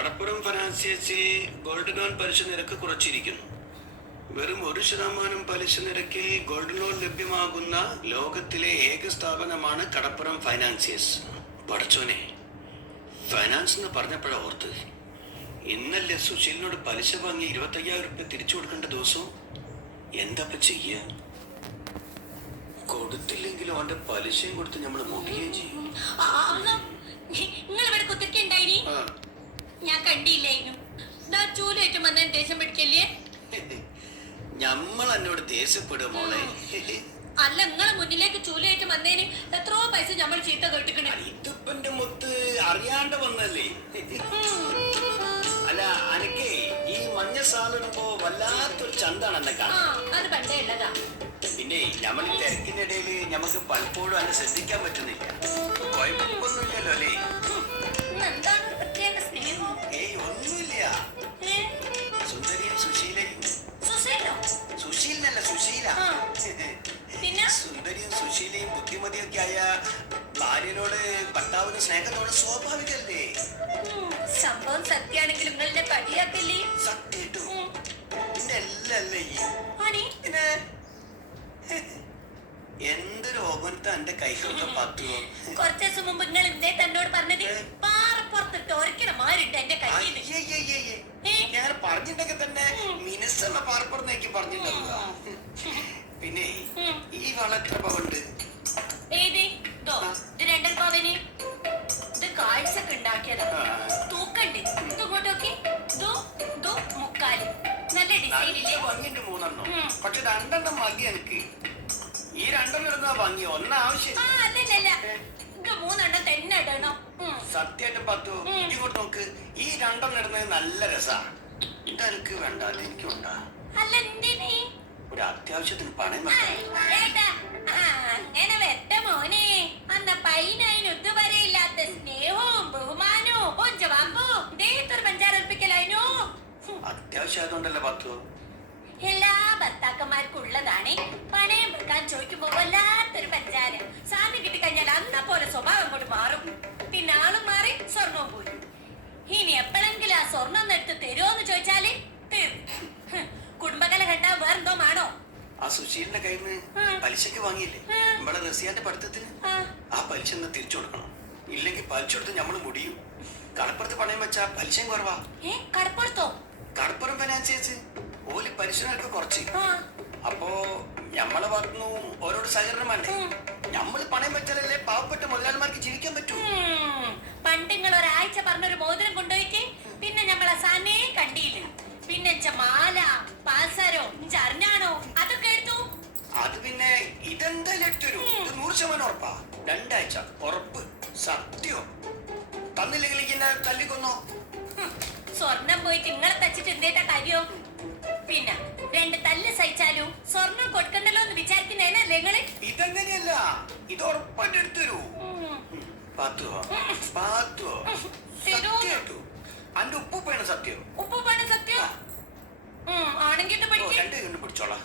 കടപ്പുറം ഫിനാൻസിയേഴ്സിൽ gold loan പലിശ നിരക്ക് കുറച്ചിരിക്കുന്നു. വെറും 1% പലിശ നിരക്കിൽ ഗോൾഡ് ലോൺ ലഭ്യമാകുന്ന ലോകത്തിലെ ഏക സ്ഥാപനമാണ് കടപ്പുറം ഫൈനാൻസിയേഴ്സ്. പഠിച്ചോനെ, ഫൈനാൻസ് എന്ന് പറഞ്ഞപ്പോഴാ ഓർത്ത്, ഇന്നല്ലേ സുശീലിനോട് പലിശ വാങ്ങി 25,000 രൂപ തിരിച്ചു കൊടുക്കേണ്ട ദിവസം. എന്താ ചെയ്യ? കൊടുത്തില്ലെങ്കിലും അവന്റെ പലിശയും കൊടുത്ത് നമ്മൾ മുടിയുകയും ചെയ്യും. ഞാൻ കണ്ടില്ലായിരുന്നു. ചൂലായിട്ടും വന്ന ദേഷ്യം പിടിക്കല്ലേ? നമ്മൾ എന്നോട് ദേഷ്യപ്പെടും മോളെ. അല്ല, നിങ്ങളെ മുന്നിലേക്ക് ചൂലായിട്ട് വന്നതിന് എത്രയോ പൈസ നമ്മൾ ചീത്ത കേട്ടിക്കണേ. ഇതിപ്പന്റെ മുത്ത് അറിയാണ്ട് വന്നല്ലേ. അല്ല, അനക്കേ ഈ മഞ്ഞ സാധനിപ്പോ വല്ലാത്തൊരു ചന്താണ് എന്നെ കാണാൻ. അത് പണ്ടേ ഉള്ളതാ. പിന്നെ നമ്മൾ ഈ തിരക്കിനിടയിൽ നമുക്ക് പലപ്പോഴും അതിനെ ശ്രദ്ധിക്കാൻ പറ്റുന്നില്ല. കുഴപ്പമൊന്നുമില്ലല്ലോ അല്ലേ? എന്താണ് പ്രത്യേക സ്നേഹം? ഏയ് ഒന്നുമില്ല. സുന്ദരിയും സുശീലയും. സുശീലനല്ല, സുശീല. പിന്നെ സുന്ദരിയും സുശീലയും ബുദ്ധിമതിയൊക്കെ ആയ ഭാര്യനോട് ഭർത്താവിന് സ്നേഹത്തോടെ സ്വാഭാവികല്ലേ? സംഭവം സത്യാണെങ്കിലും നിങ്ങളുടെ കളിയാക്കല്ലേ? സത്യട്ടു പിന്നെ എല്ലല്ലേ പിന്നെ എന്തൊരു ഓപനത്തെ എന്റെ കൈകൊക്കെ പത്തുവോ. കുറച്ചു ദിവസം മുമ്പ് നിങ്ങൾ ഇന്നേ തന്നോട് പറഞ്ഞത് പാറപ്പുറത്തിട്ട് ഒരക്കണ മാറിട്ട് എന്റെ കയ്യിൽ. ഞാൻ പറഞ്ഞിട്ടൊക്കെ തന്നെ മിനിസ്റ്ററിന്റെ പാറപ്പുറത്തേക്ക് പറഞ്ഞിട്ടുണ്ടല്ലോ. പിന്നെ ഈ വള എത്ര പവുണ്ട്? ഏത്? ഇത് 2 പവന്. ഇത് കാഴ്ചക്ക് ഉണ്ടാക്കിയതാ. തൂക്കണ്ട്. ഇങ്ങോട്ടൊക്കെ മുക്കാല്. നല്ല ഡിസൈൻ ഇല്ലേ? ഭംഗിണ്ട് 3 പക്ഷെ 2 മതി എനിക്ക്. ഈ 2 ഇടുന്ന ഭംഗി ഒന്നാവശ്യം. അല്ലല്ല, 3 തന്നെ ഇടണം. സത്യമായിട്ടും പത്തു ഇങ്ങോട്ട് നോക്ക്. ഈ 2 ഇടുന്നത് നല്ല രസാ. ഇതെനിക്ക് വേണ്ട, എനിക്കുണ്ടാ. അല്ല, എന്തിനീ? ഒരു അത്യാവശ്യത്തിന് പണം. അങ്ങനെ വെട്ട മോനെ. അന്ന പൈനതിന് ഇതുവരെ ഇല്ലാത്ത സ്നേഹവും ബഹുമാനവും ദേഹത്തൊരു പഞ്ചാരപ്പിക്കലായിനോ. അത്യാവശ്യമായതുകൊണ്ടല്ലേ പത്തു. എല്ലാ ഭർത്താക്കന്മാർക്കും ഉള്ളതാണ് പണയം വെക്കാൻ ചോദിക്കുമ്പോ വല്ലാത്തൊരു പഞ്ചാര. സാധനം കിട്ടിക്കഴിഞ്ഞാൽ അന്ന പോലെ സ്വഭാവം കൊണ്ട് മാറും. പിന്നെ ആളും മാറി, സ്വർണവും പോയി. ഇനി എപ്പോഴെങ്കിലും ആ സ്വർണം എടുത്ത് തരുമോന്ന് ചോദിച്ചാല് കുടുംബകല കണ്ടാ വേറെന്തോ ആണോ? ആ സുശീലിന്റെ കയ്യിൽ നിന്ന് പലിശക്ക് വാങ്ങിയില്ലേ ഇവിടെ റസിയാന്റെ പഠിത്തത്തിന്? ആ പലിശ തിരിച്ചു കൊടുക്കണം. ഇല്ലെങ്കിൽ പലിശ കൊടുത്ത് നമ്മള് മുടിയും. കടപ്പുറത്ത് പണയം വെച്ചാ പലിശയും കുറവാ. കടപ്പുറത്തോ? കടപ്പുറം ഫിനാൻസിയേഴ്സ് ഓല് പലിശനൊക്കെ കുറച്ച്. അപ്പോ ഞമ്മളെ ഭാഗത്തുനിന്ന് ഓരോട് സഹകരണം വേണ്ടേ? നമ്മള് പണയം വെച്ചാലല്ലേ പാവപ്പെട്ട മുതലാളിമാർക്ക് ജീവിക്കാൻ പറ്റൂ. പണ്ട് നിങ്ങൾ ഒരാഴ്ച പറഞ്ഞൊരു മോതിരം കൊണ്ടുപോയിട്ട് പിന്നെ ഞമ്മളെ സാനേ കണ്ടിയില്ല. പിന്നെ മാല പാൽസാരോ അറിഞ്ഞാണോ അതൊക്കെ എടുത്തു. അത് പിന്നെ ഇതെന്തായാലും എടുത്തരും. ഇത് 100% ഉറപ്പാ. 2 ആഴ്ച ഉറപ്പ്. സത്യം. തന്നില്ലെങ്കിൽ എന്നെ തല്ലിക്കൊന്നോ. സ്വർണം പോയിട്ട് നിങ്ങളെ തച്ചിട്ട് എന്തേട്ടാ കാര്യം? പിന്നെ 2 തല്ല് സഹിച്ചാലും സ്വർണം കൊടുക്കണ്ടല്ലോ എന്ന് വിചാരിക്കുന്നേനല്ലേ നിങ്ങള്? ഇതെങ്ങനെയല്ല, ഇത് ഉറപ്പായിട്ട് എടുത്തരൂ. അന്റെ ഉപ്പുപ്പാണ് സത്യം. ഉപ്പുപ്പാണ് സത്യം ആണെങ്കിൽ പിടിച്ചോളാം.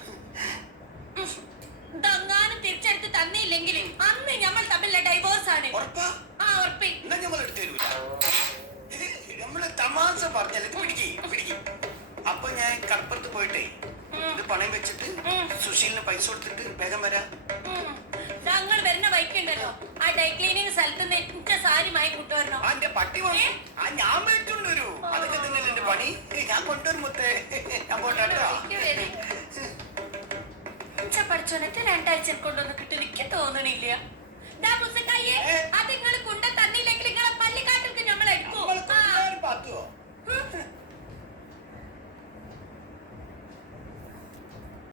ഇതങ്ങാനും തിരിച്ചെടുത്ത് തന്നില്ലെങ്കിൽ അന്ന് നമ്മൾ തമ്മിലുള്ള ഡൈവോഴ്സ് ആണ്. ഉറപ്പാ? ഉറപ്പി. നമ്മൾ എടുത്തരൂല. നമ്മള് തമാശ പറഞ്ഞല്ലേ. പിടിക്കും. അപ്പൊ ഞാൻ കടപ്പുറത്ത് പോയിട്ടേ ഇത് പണയം വെച്ചിട്ട് സുശീലിന് പൈസ കൊടുത്തിട്ട് വേഗം വരാം. ഞങ്ങൾ വരുന്ന വൈക്കുണ്ടല്ലോ ആ ഡൈ ക്ലീനിങ് സ്ഥലത്ത് നിന്ന് സാരി മായി കൊണ്ടുവരണോ? എന്റെ പട്ടി ഞാൻ മേടിച്ചോണ്ടൊരു. അതൊക്കെ തന്നെയല്ലേ എന്റെ പണി. ഞാൻ കൊണ്ടുവരും മുത്തേ. ഞാൻ പോട്ടോ. പഠിച്ചോനൊക്കെ 2 ആഴ്ച കൊണ്ടൊന്നും കിട്ടി നിൽക്കാൻ തോന്നണില്ല.